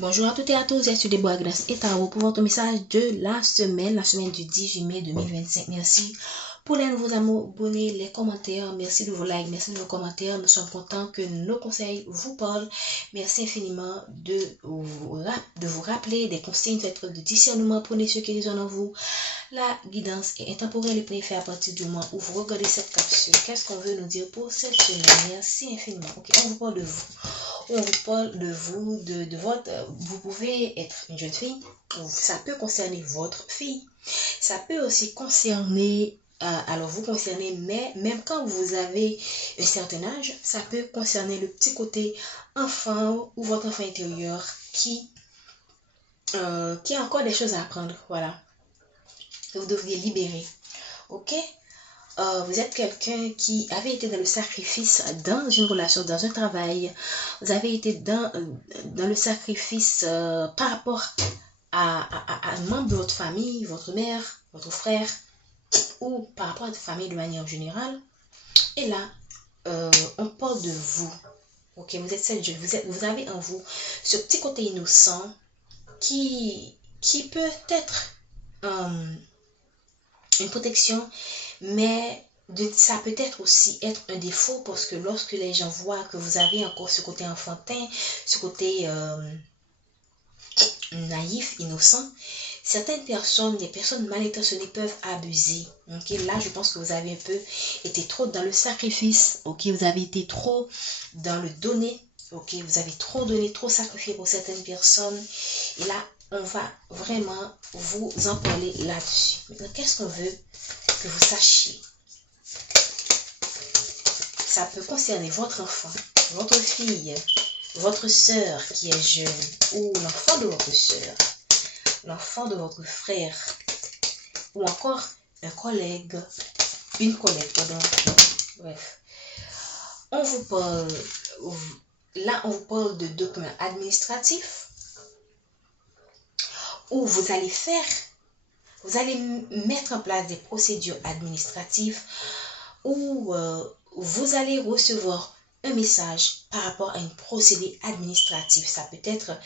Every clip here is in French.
Bonjour à toutes et à tous, je suis Déborah Grâce et Tarot pour votre message de la semaine du 18 mai 2025. Merci pour les nouveaux abonnés, les commentaires, merci de vos likes, merci de vos commentaires. Nous sommes contents que nos conseils vous parlent. Merci infiniment de vous rappeler des consignes, faites preuve de discernement, prenez ce qui résonne en vous. La guidance est intemporelle et préfet à partir du moment où vous regardez cette capsule. Qu'est-ce qu'on veut nous dire pour cette semaine? Merci infiniment. Ok, on vous parle de vous. On vous parle de vous, de votre... Vous pouvez être une jeune fille, ça peut concerner votre fille. Ça peut aussi concerner... alors vous concernez, mais même quand vous avez un certain âge, ça peut concerner le petit côté enfant ou votre enfant intérieur qui a encore des choses à apprendre. Voilà. Vous devriez libérer. Ok? Vous êtes quelqu'un qui avait été dans le sacrifice dans une relation, dans un travail. Vous avez été dans le sacrifice par rapport à un membre de votre famille, votre mère, votre frère, ou par rapport à votre famille de manière générale. Et là, on parle de vous. Ok, vous êtes cette jeune, vous avez en vous ce petit côté innocent qui peut être une protection, mais ça peut être aussi être un défaut parce que lorsque les gens voient que vous avez encore ce côté enfantin, ce côté naïf, innocent, certaines personnes, des personnes mal intentionnées peuvent abuser. Ok, là je pense que vous avez un peu été trop dans le sacrifice. Ok, vous avez été trop dans le donner. Ok, vous avez trop donné, trop sacrifié pour certaines personnes. Et là, on va vraiment vous en parler là-dessus. Maintenant, qu'est-ce qu'on veut que vous sachiez? Ça peut concerner votre enfant, votre fille, votre sœur qui est jeune, ou l'enfant de votre sœur, l'enfant de votre frère, ou encore un collègue, une collègue, pardon. Bref. On vous parle, là on vous parle de documents administratifs où vous allez mettre en place des procédures administratives où vous allez recevoir un message par rapport à une procédure administrative. Ça peut être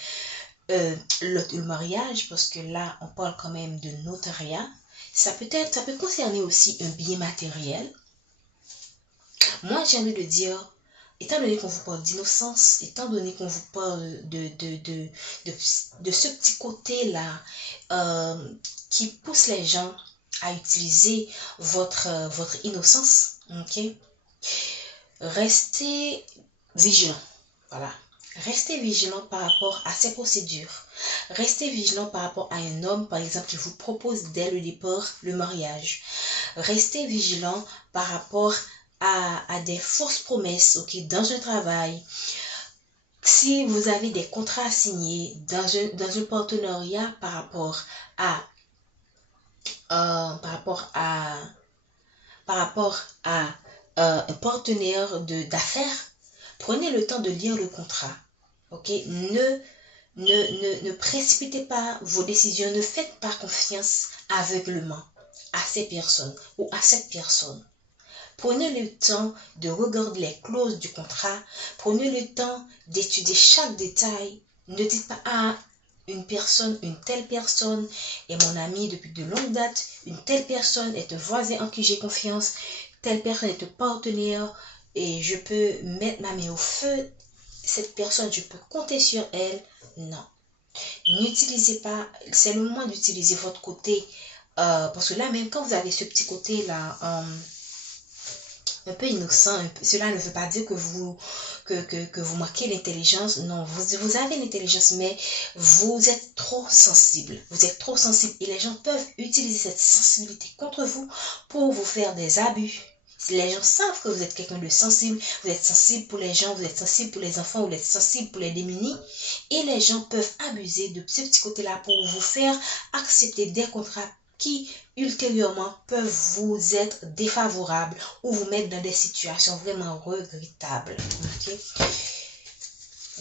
le mariage, parce que là, on parle quand même de notariat. Ça peut concerner aussi un bien matériel. Moi, j'ai envie de dire, étant donné qu'on vous parle d'innocence, étant donné qu'on vous parle de ce petit côté-là qui pousse les gens à utiliser votre innocence, ok? Restez vigilant, voilà. Restez vigilant par rapport à ces procédures. Restez vigilant par rapport à un homme, par exemple, qui vous propose dès le départ le mariage. Restez vigilant par rapport à des fausses promesses, ok, dans un travail. Si vous avez des contrats signés dans un partenariat par rapport à un partenaire d'affaires, prenez le temps de lire le contrat. Ok, ne précipitez pas vos décisions, ne faites pas confiance aveuglement à ces personnes ou à cette personne. Prenez le temps de regarder les clauses du contrat. Prenez le temps d'étudier chaque détail. Ne dites pas à une telle personne est mon ami depuis de longues dates. Une telle personne est un voisin en qui j'ai confiance. Telle personne est un partenaire et je peux mettre ma main au feu. Cette personne, je peux compter sur elle. Non. N'utilisez pas, c'est le moment d'utiliser votre côté. Parce que là, même quand vous avez ce petit côté-là, un peu innocent, cela ne veut pas dire que vous manquez l'intelligence. Non, vous avez l'intelligence, mais vous êtes trop sensible. Vous êtes trop sensible et les gens peuvent utiliser cette sensibilité contre vous pour vous faire des abus. Si les gens savent que vous êtes quelqu'un de sensible, vous êtes sensible pour les gens, vous êtes sensible pour les enfants, vous êtes sensible pour les démunis, et les gens peuvent abuser de ce petit côté-là pour vous faire accepter des contrats qui ultérieurement peuvent vous être défavorables ou vous mettre dans des situations vraiment regrettables. Okay?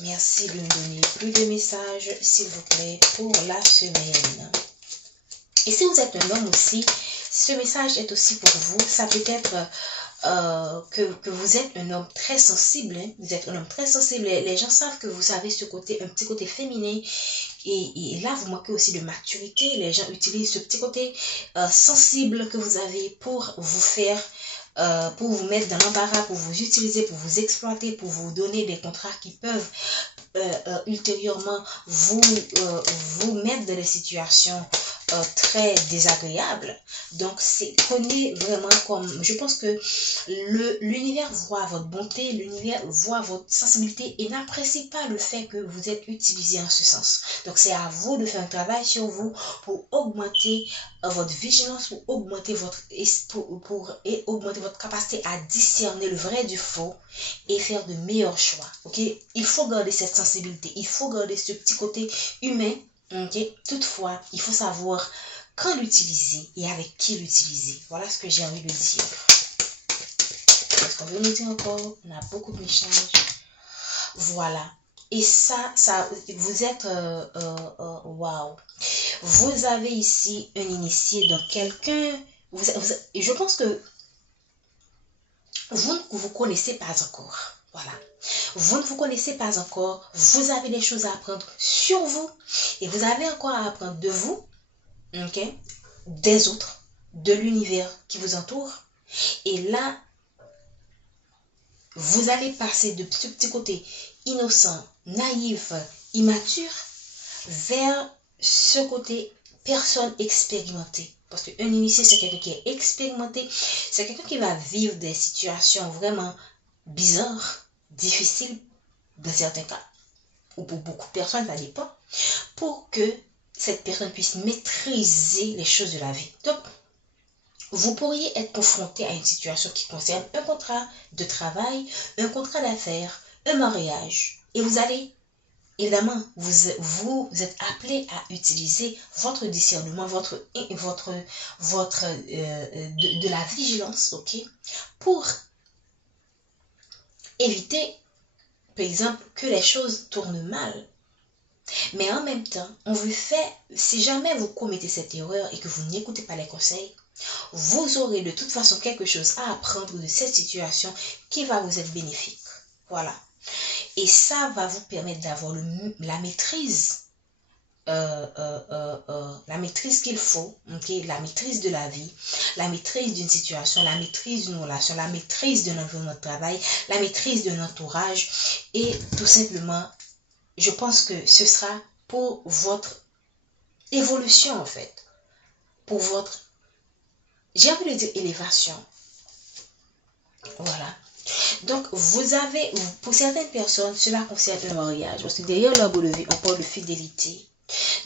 Merci de me donner plus de messages, s'il vous plaît, pour la semaine. Et si vous êtes un homme aussi, ce message est aussi pour vous. Ça peut être que vous êtes un homme très sensible. Hein. Vous êtes un homme très sensible. Les gens savent que vous avez ce côté, un petit côté féminin. Et là, vous manquez aussi de maturité. Les gens utilisent ce petit côté sensible que vous avez pour vous faire, pour vous mettre dans l'embarras, pour vous utiliser, pour vous exploiter, pour vous donner des contrats qui peuvent ultérieurement vous mettre dans des situations très désagréables. Donc prenez vraiment comme, je pense que l'univers voit votre bonté, l'univers voit votre sensibilité et n'apprécie pas le fait que vous êtes utilisé en ce sens. Donc c'est à vous de faire un travail sur vous pour augmenter votre vigilance, pour augmenter augmenter votre capacité à discerner le vrai du faux et faire de meilleurs choix. Ok, il faut garder cette sensibilité, il faut garder ce petit côté humain. Ok, toutefois, il faut savoir quand l'utiliser et avec qui l'utiliser. Voilà ce que j'ai envie de dire. Qu'est-ce qu'on veut nous dire encore? On a beaucoup de messages. Voilà. Et ça, vous êtes waouh. Vous avez ici un initié, donc quelqu'un. Je pense que vous ne vous connaissez pas encore. Voilà. Vous ne vous connaissez pas encore. Vous avez des choses à apprendre sur vous. Et vous avez encore à apprendre de vous. Ok? Des autres. De l'univers qui vous entoure. Et là, vous allez passer de ce petit côté innocent, naïf, immature, vers ce côté personne expérimentée. Parce qu'un initié, c'est quelqu'un qui est expérimenté. C'est quelqu'un qui va vivre des situations vraiment bizarres, difficiles, dans certains cas, ou pour beaucoup de personnes, ça dépend, pour que cette personne puisse maîtriser les choses de la vie. Donc, vous pourriez être confronté à une situation qui concerne un contrat de travail, un contrat d'affaires, un mariage. Et vous allez, évidemment, vous êtes appelé à utiliser votre discernement, de la vigilance, ok, pour éviter, par exemple, que les choses tournent mal. Mais en même temps, on vous fait, si jamais vous commettez cette erreur et que vous n'écoutez pas les conseils, vous aurez de toute façon quelque chose à apprendre de cette situation qui va vous être bénéfique. Voilà. Et ça va vous permettre d'avoir la maîtrise. La maîtrise qu'il faut, okay? La maîtrise de la vie, la maîtrise d'une situation, la maîtrise d'une relation, la maîtrise de l'environnement de travail, la maîtrise de l'entourage. Et tout simplement, je pense que ce sera pour votre évolution en fait. Pour votre, j'ai envie de dire élévation. Voilà. Donc, vous avez, pour certaines personnes, cela concerne un mariage. Parce que derrière l'arbre de vie, on parle de fidélité.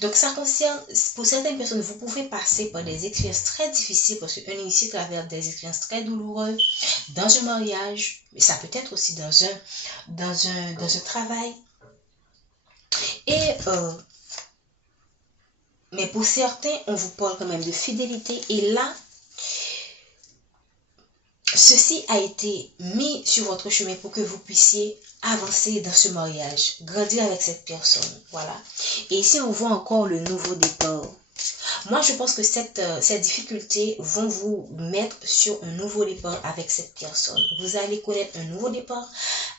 Donc, ça concerne, pour certaines personnes, vous pouvez passer par des expériences très difficiles parce qu'un initié traverse des expériences très douloureuses dans un mariage, mais ça peut être aussi dans un travail. Et, mais pour certains, on vous parle quand même de fidélité. Et là, ceci a été mis sur votre chemin pour que vous puissiez avancer dans ce mariage, grandir avec cette personne. Voilà. Et ici, on voit encore le nouveau départ. Moi, je pense que ces difficultés vont vous mettre sur un nouveau départ avec cette personne. Vous allez connaître un nouveau départ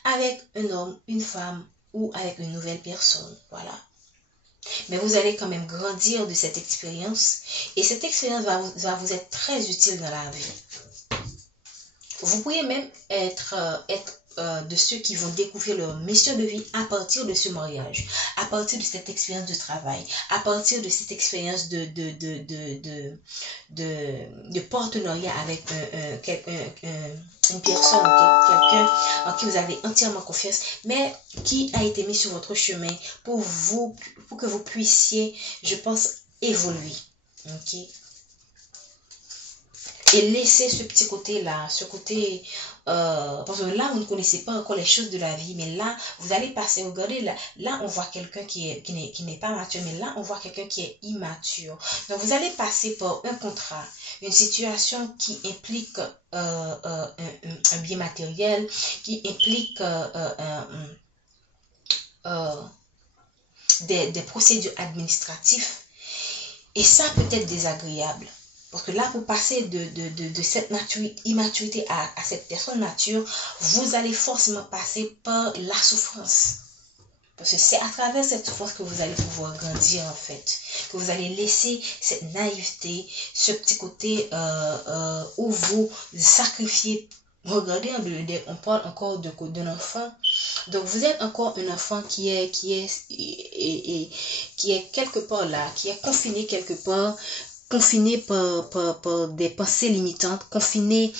avec un homme, une femme ou avec une nouvelle personne. Voilà. Mais vous allez quand même grandir de cette expérience. Et cette expérience va vous être très utile dans la vie. Vous pouvez même être de ceux qui vont découvrir leur mission de vie à partir de ce mariage, à partir de cette expérience de travail, à partir de cette expérience de partenariat avec une personne, okay? Quelqu'un en qui vous avez entièrement confiance, mais qui a été mis sur votre chemin pour que vous puissiez, je pense, évoluer. Ok? Et laisser ce petit côté-là, ce côté, parce que là, vous ne connaissez pas encore les choses de la vie, mais là, vous allez passer, regardez, là on voit quelqu'un qui n'est pas mature, mais là, on voit quelqu'un qui est immature. Donc, vous allez passer par un contrat, une situation qui implique un bien matériel, qui implique des procédures administratives, et ça peut être désagréable. Parce que là, pour passer de cette immaturité à cette personne mature, vous allez forcément passer par la souffrance. Parce que c'est à travers cette souffrance que vous allez pouvoir grandir en fait. Que vous allez laisser cette naïveté, ce petit côté où vous sacrifiez. Regardez, on parle encore d'un enfant. Donc vous êtes encore un enfant qui est quelque part là, qui est confiné quelque part, confiné par des pensées limitantes, confiné,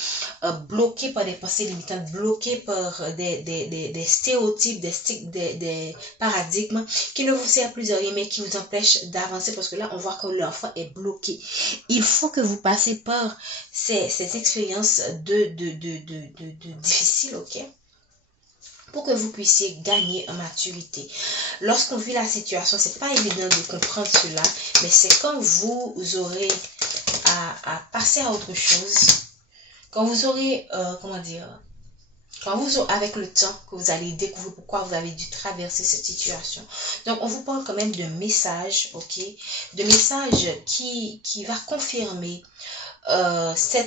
bloqué par des pensées limitantes, bloqué par des stéréotypes, des paradigmes qui ne vous servent plus à rien, mais qui vous empêchent d'avancer parce que là, on voit que l'enfant est bloqué. Il faut que vous passez par ces expériences difficiles, ok? Pour que vous puissiez gagner en maturité. Lorsqu'on vit la situation, c'est pas évident de comprendre cela, mais c'est quand vous aurez à passer à autre chose, quand vous aurez, comment dire, quand vous aurez, avec le temps, que vous allez découvrir pourquoi vous avez dû traverser cette situation. Donc, on vous parle quand même d'un message, ok, de message qui va confirmer ces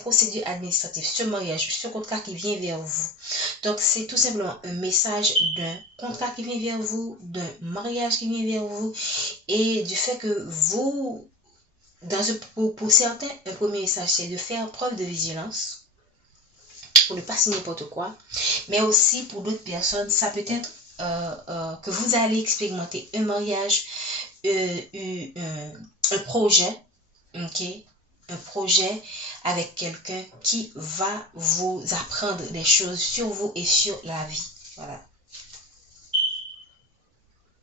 procédures administratives, ce mariage, ce contrat qui vient vers vous. Donc, c'est tout simplement un message d'un contrat qui vient vers vous, d'un mariage qui vient vers vous, et du fait que vous, pour certains, un premier message, c'est de faire preuve de vigilance, pour ne pas signer n'importe quoi, mais aussi pour d'autres personnes, ça peut être que vous allez expérimenter un mariage, un projet, ok, un projet avec quelqu'un qui va vous apprendre des choses sur vous et sur la vie. Voilà.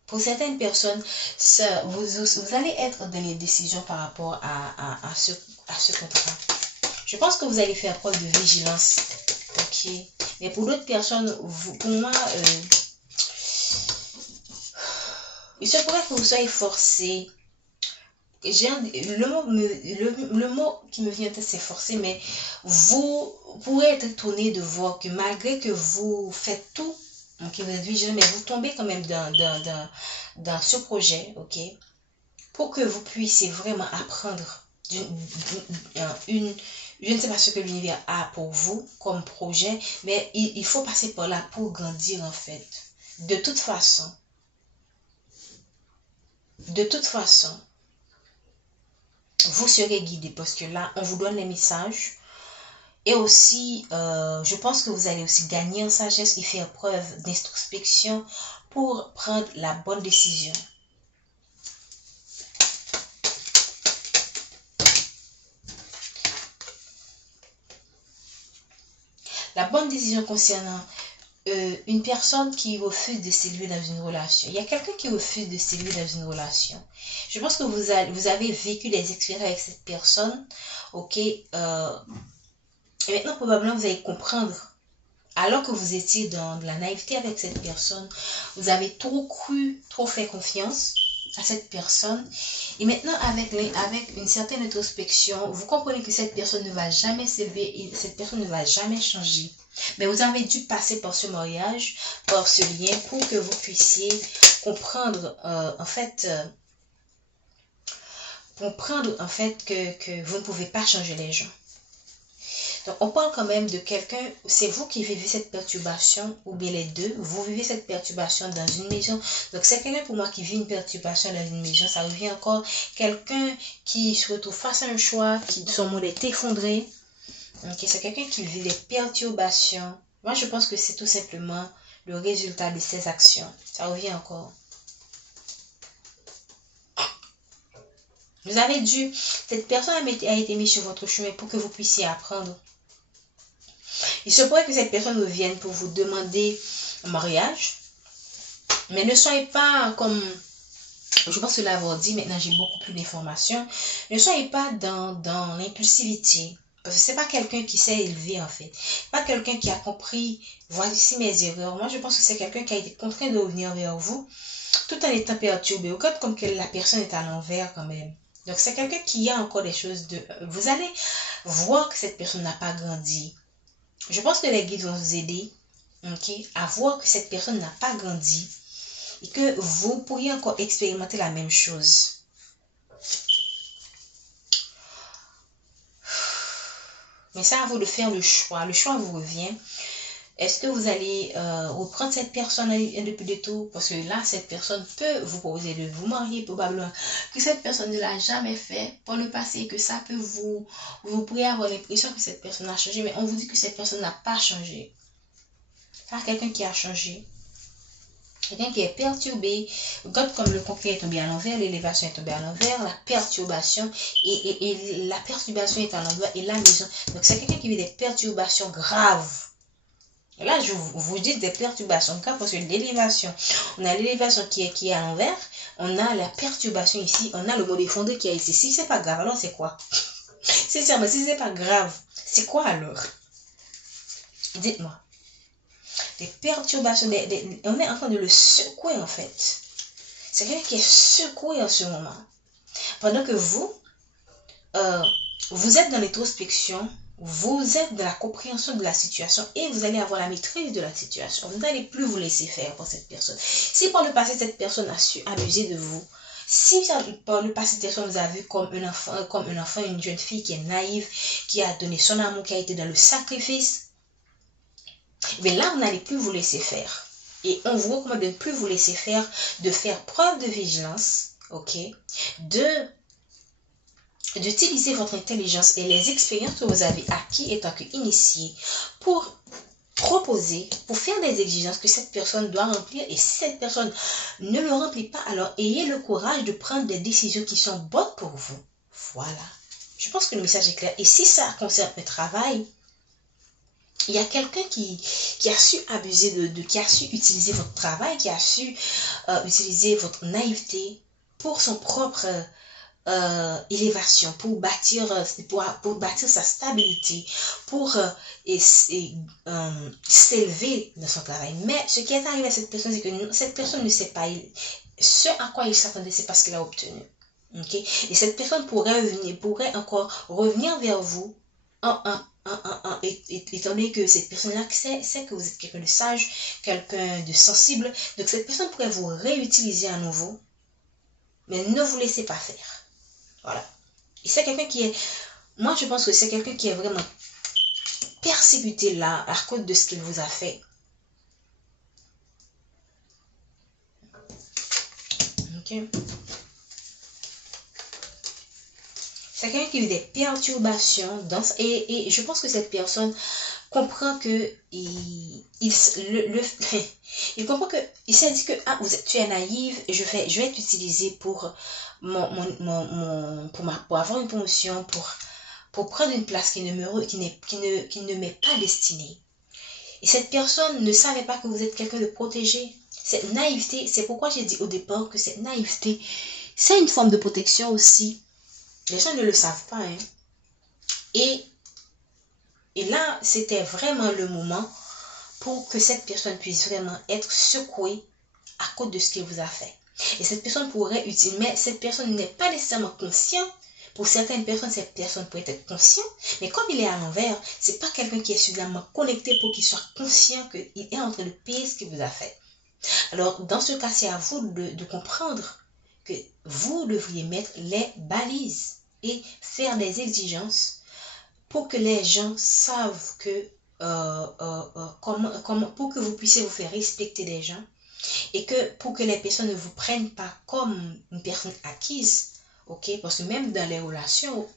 Pour certaines personnes, vous allez être dans les décisions par rapport à ce contrat. Je pense que vous allez faire preuve de vigilance. Ok. Mais pour d'autres personnes, pour moi, il se pourrait que vous soyez forcé. Le mot qui me vient en tête, c'est forcé, mais vous pourrez être étonné de voir que malgré que vous faites tout, ok, vous êtes vigilant, mais vous tombez quand même dans ce projet, ok, pour que vous puissiez vraiment apprendre je ne sais pas ce que l'univers a pour vous comme projet, mais il faut passer par là pour grandir en fait. De toute façon, vous serez guidé parce que là, on vous donne les messages. Et aussi, je pense que vous allez aussi gagner en sagesse et faire preuve d'introspection pour prendre la bonne décision. La bonne décision concernant une personne qui refuse de s'élever dans une relation. Il y a quelqu'un qui refuse de s'élever dans une relation. Je pense que vous avez vécu des expériences avec cette personne, ok, et maintenant probablement vous allez comprendre. Alors que vous étiez dans de la naïveté avec cette personne, vous avez trop cru, trop fait confiance à cette personne. Et maintenant, avec une certaine introspection, vous comprenez que cette personne ne va jamais s'élever et cette personne ne va jamais changer. Mais vous avez dû passer par ce mariage, par ce lien, pour que vous puissiez comprendre, que vous ne pouvez pas changer les gens. Donc, on parle quand même de quelqu'un, c'est vous qui vivez cette perturbation, ou bien les deux, vous vivez cette perturbation dans une maison. Donc, c'est quelqu'un pour moi qui vit une perturbation dans une maison. Ça revient encore quelqu'un qui se retrouve face à un choix, qui son monde est effondré. Okay, c'est quelqu'un qui vit des perturbations. Moi, je pense que c'est tout simplement le résultat de ses actions. Ça revient encore. Vous avez dû, cette personne a été mise sur votre chemin pour que vous puissiez apprendre. Il se pourrait que cette personne revienne pour vous demander un mariage. Mais ne soyez pas comme, je pense que l'avoir dit, maintenant j'ai beaucoup plus d'informations. Ne soyez pas dans l'impulsivité. Parce que c'est pas quelqu'un qui s'est élevé en fait. Pas quelqu'un qui a compris, voici mes erreurs. Moi je pense que c'est quelqu'un qui a été contraint de revenir vers vous tout en étant perturbé. Regarde comme que la personne est à l'envers quand même. Donc c'est quelqu'un qui a encore des choses de... Vous allez voir que cette personne n'a pas grandi. Je pense que les guides vont vous aider, okay, à voir que cette personne n'a pas grandi et que vous pourriez encore expérimenter la même chose. Mais c'est à vous de faire le choix. Le choix vous revient. Est-ce que vous allez reprendre cette personne depuis des tours? Parce que là, cette personne peut vous proposer de vous marier, probablement que cette personne ne l'a jamais fait pour le passé, que ça peut vous pourriez avoir l'impression que cette personne a changé, mais on vous dit que cette personne n'a pas changé. Pas quelqu'un qui a changé. Quelqu'un qui est perturbé, comme le concret est tombé à l'envers, l'élévation est tombée à l'envers, la perturbation et la perturbation est à l'endroit et la maison. Donc c'est quelqu'un qui vit des perturbations graves. Et là, je vous dis des perturbations graves parce que l'élévation, on a l'élévation qui est à l'envers, on a la perturbation ici, on a le mot effondré qui est ici. Si c'est pas grave, alors c'est quoi? Sincèrement, si c'est pas grave, c'est quoi alors? Dites-moi. Des perturbations, on est en train de le secouer en fait. C'est quelqu'un qui est secoué en ce moment. Pendant que vous êtes dans l'introspection, vous êtes dans la compréhension de la situation et vous allez avoir la maîtrise de la situation. Vous n'allez plus vous laisser faire pour cette personne. Si par le passé, cette personne a su abuser de vous, si par le passé, cette personne vous a vu comme un enfant, une jeune fille qui est naïve, qui a donné son amour, qui a été dans le sacrifice, mais là, vous n'allez plus vous laisser faire. Et on vous recommande de ne plus vous laisser faire, de faire preuve de vigilance, ok, d'utiliser votre intelligence et les expériences que vous avez acquises étant qu'initié pour proposer, pour faire des exigences que cette personne doit remplir. Et si cette personne ne le remplit pas, alors ayez le courage de prendre des décisions qui sont bonnes pour vous. Voilà. Je pense que le message est clair. Et si ça concerne le travail, il y a quelqu'un qui a su abuser qui a su utiliser votre travail, qui a su utiliser votre naïveté pour son propre élévation, pour bâtir sa stabilité, pour s'élever dans son travail. Mais ce qui est arrivé à cette personne, c'est que cette personne ne sait pas ce à quoi il s'attendait, c'est pas ce qu'il a obtenu. Okay? Et cette personne pourrait encore revenir vers vous étant donné que cette personne-là sait que vous êtes quelqu'un de sage, quelqu'un de sensible. Donc cette personne pourrait vous réutiliser à nouveau, mais ne vous laissez pas faire. Voilà. Et c'est quelqu'un qui est... Moi, je pense que c'est quelqu'un qui est vraiment persécuté là, à cause de ce qu'il vous a fait. Ok. C'est quelqu'un qui vit des perturbations et je pense que cette personne comprend que il comprend que il s'est dit que tu es naïve et je vais t'utiliser pour pour avoir une promotion, pour prendre une place qui ne m'est pas destinée. Et cette personne ne savait pas que vous êtes quelqu'un de protégé. Cette naïveté, c'est pourquoi j'ai dit au départ que cette naïveté, c'est une forme de protection aussi. Les gens ne le savent pas. Hein. Et là, c'était vraiment le moment pour que cette personne puisse vraiment être secouée à cause de ce qu'il vous a fait. Et cette personne pourrait utiliser, mais cette personne n'est pas nécessairement consciente. Pour certaines personnes, cette personne pourrait être consciente, mais comme il est à l'envers, c'est pas quelqu'un qui est suffisamment connecté pour qu'il soit conscient qu'il est en train de payer ce qu'il vous a fait. Alors, dans ce cas, c'est à vous de comprendre que vous devriez mettre les balises et faire des exigences pour que les gens savent que pour que vous puissiez vous faire respecter les gens et que pour que les personnes ne vous prennent pas comme une personne acquise. Ok, parce que même dans les relations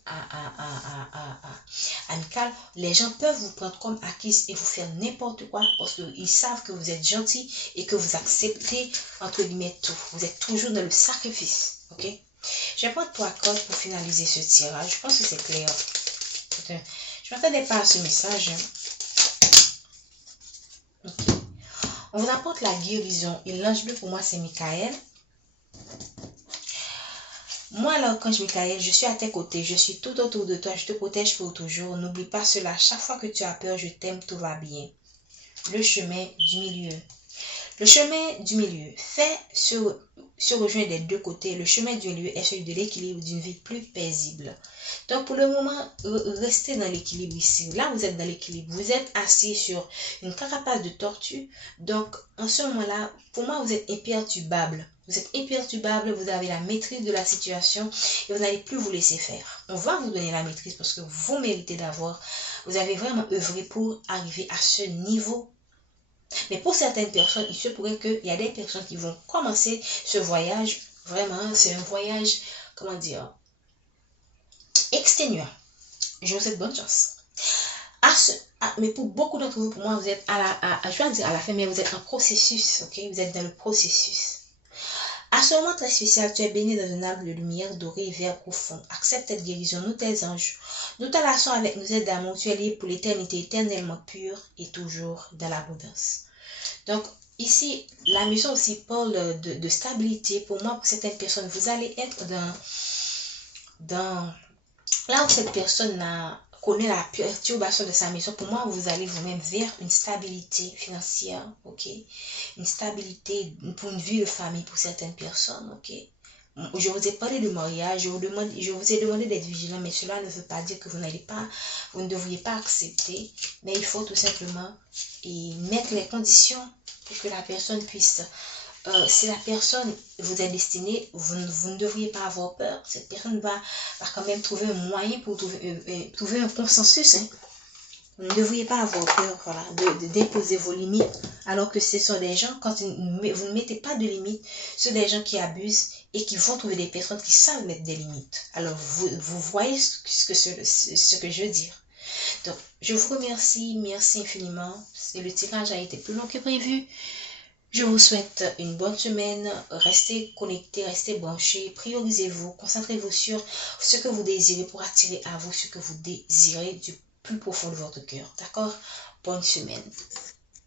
amicales, les gens peuvent vous prendre comme acquise et vous faire n'importe quoi parce qu'ils savent que vous êtes gentil et que vous acceptez entre guillemets tout. Vous êtes toujours dans le sacrifice. Ok, je vais prendre 3 cartes pour finaliser ce tirage. Je pense que c'est clair. Okay. Je m'attendais pas à ce message. Okay. On vous apporte la guérison. Et l'ange bleu pour moi c'est Michael. Moi, l'archange Michael, je suis à tes côtés, je suis tout autour de toi, je te protège pour toujours. N'oublie pas cela, chaque fois que tu as peur, je t'aime, tout va bien. Le chemin du milieu. Le chemin du milieu fait se rejoindre des deux côtés. Le chemin du milieu est celui de l'équilibre d'une vie plus paisible. Donc, pour le moment, restez dans l'équilibre ici. Là, vous êtes dans l'équilibre. Vous êtes assis sur une carapace de tortue. Donc, en ce moment-là, pour moi, vous êtes imperturbable. Vous êtes imperturbable, vous avez la maîtrise de la situation et vous n'allez plus vous laisser faire. On va vous donner la maîtrise parce que vous méritez d'avoir. Vous avez vraiment œuvré pour arriver à ce niveau. Mais pour certaines personnes, il se pourrait qu'il y a des personnes qui vont commencer ce voyage. Vraiment, c'est un voyage, comment dire, exténuant. Je vous souhaite bonne chance. Mais pour beaucoup d'entre vous, pour moi, vous êtes je vais dire à la fin, mais vous êtes en processus, ok? Vous êtes dans le processus. À ce moment très spécial, tu es béni dans un arbre de lumière dorée et vert profond. Accepte cette guérison, nous tes anges. Nous ta relation avec nous est d'amour, tu es lié pour l'éternité, éternellement pure et toujours dans l'abondance. Donc, ici, la mission aussi parle de stabilité. Pour moi, pour certaines personnes, vous allez être dans là où cette personne connaît la perturbation de sa mission. Pour moi, vous allez vous-même vers une stabilité financière, ok? Une stabilité pour une vie de famille pour certaines personnes, ok? Je vous ai parlé de mariage, je vous ai demandé d'être vigilant, mais cela ne veut pas dire que vous ne devriez pas accepter, mais il faut tout simplement mettre les conditions pour que la personne puisse, si la personne vous est destinée, vous ne devriez pas avoir peur. Cette personne va quand même trouver un moyen pour trouver un consensus, hein. Vous ne devriez pas avoir peur, voilà, d'imposer vos limites, alors que ce sont des gens, quand vous ne mettez pas de limites, ce sont des gens qui abusent et qui vont trouver des personnes qui savent mettre des limites. Alors, vous voyez ce que je veux dire. Donc, je vous remercie, merci infiniment. Le tirage a été plus long que prévu. Je vous souhaite une bonne semaine. Restez connectés, restez branchés. Priorisez-vous, concentrez-vous sur ce que vous désirez pour attirer à vous ce que vous désirez du plus profond de votre cœur. D'accord? Bonne semaine.